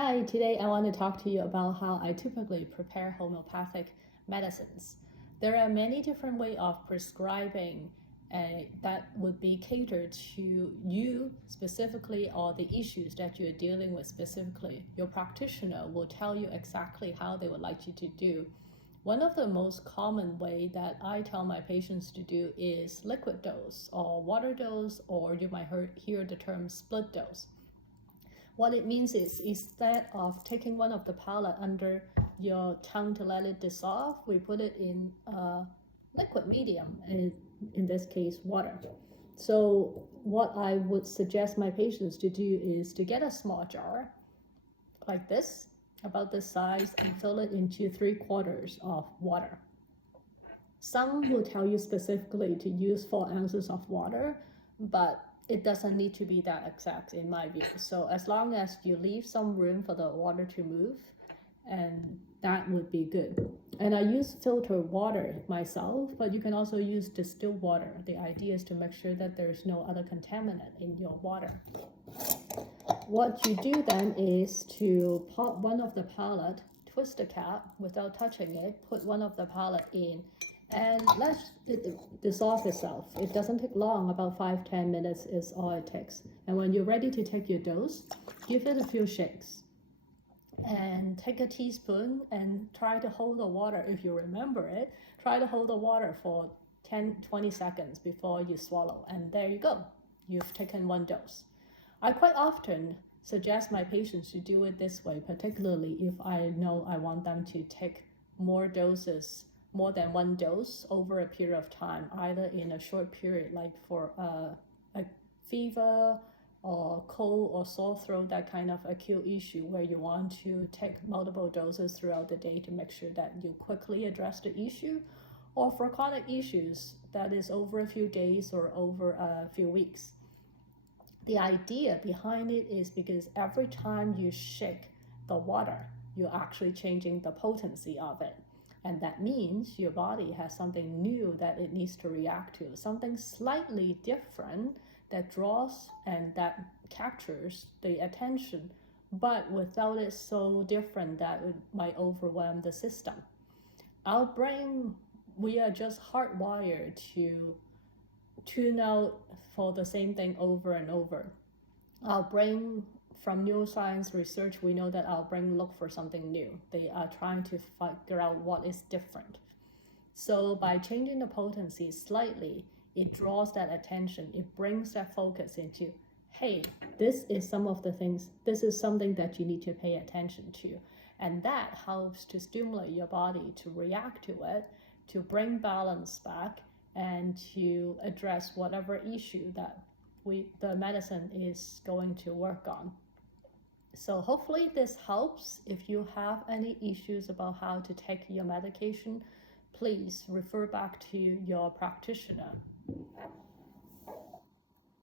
Hi, today I want to talk to you about how I typically prepare homeopathic medicines. There are many different ways of prescribing that would be catered to you specifically or the issues that you're dealing with specifically. Your practitioner will tell you exactly how they would like you to do. One of the most common way that I tell my patients to do is liquid dose or water dose, or you might hear the term split dose. What it means is instead of taking one of the pellet under your tongue to let it dissolve, we put it in a liquid medium, in this case, water. So what I would suggest my patients to do is to get a small jar like this, about this size, and fill it into 3/4 of water. Some will tell you specifically to use 4 ounces of water, but it doesn't need to be that exact in my view. So as long as you leave some room for the water to move, and that would be good. And I use filtered water myself, but you can also use distilled water. The idea is to make sure that there's no other contaminant in your water. What you do then is to pop one of the pellet, twist the cap without touching it, put one of the pellet in, and let it dissolve itself. It doesn't take long, about 5-10 minutes is all it takes. And when you're ready to take your dose, give it a few shakes. And take a teaspoon and try to hold the water, if you remember it, try to hold the water for 10-20 seconds before you swallow. And there you go, you've taken 1 dose. I quite often suggest my patients to do it this way, particularly if I know I want them to take more doses, more than 1 dose over a period of time, either in a short period, like for a fever or cold or sore throat, that kind of acute issue where you want to take multiple doses throughout the day to make sure that you quickly address the issue, or for chronic issues that is over a few days or over a few weeks. The idea behind it is because every time you shake the water, you're actually changing the potency of it. And that means your body has something new that it needs to react to, something slightly different that draws and that captures the attention, but without it so different that it might overwhelm the system. Our brain, we are just hardwired to tune out for the same thing over and over. Our brain, from neuroscience research, we know that our brain look for something new. They are trying to figure out what is different. So by changing the potency slightly, it draws that attention. It brings that focus into, hey, this is some of the things, this is something that you need to pay attention to. And that helps to stimulate your body to react to it, to bring balance back, and to address whatever issue that the medicine is going to work on. So hopefully this helps. If you have any issues about how to take your medication, please refer back to your practitioner.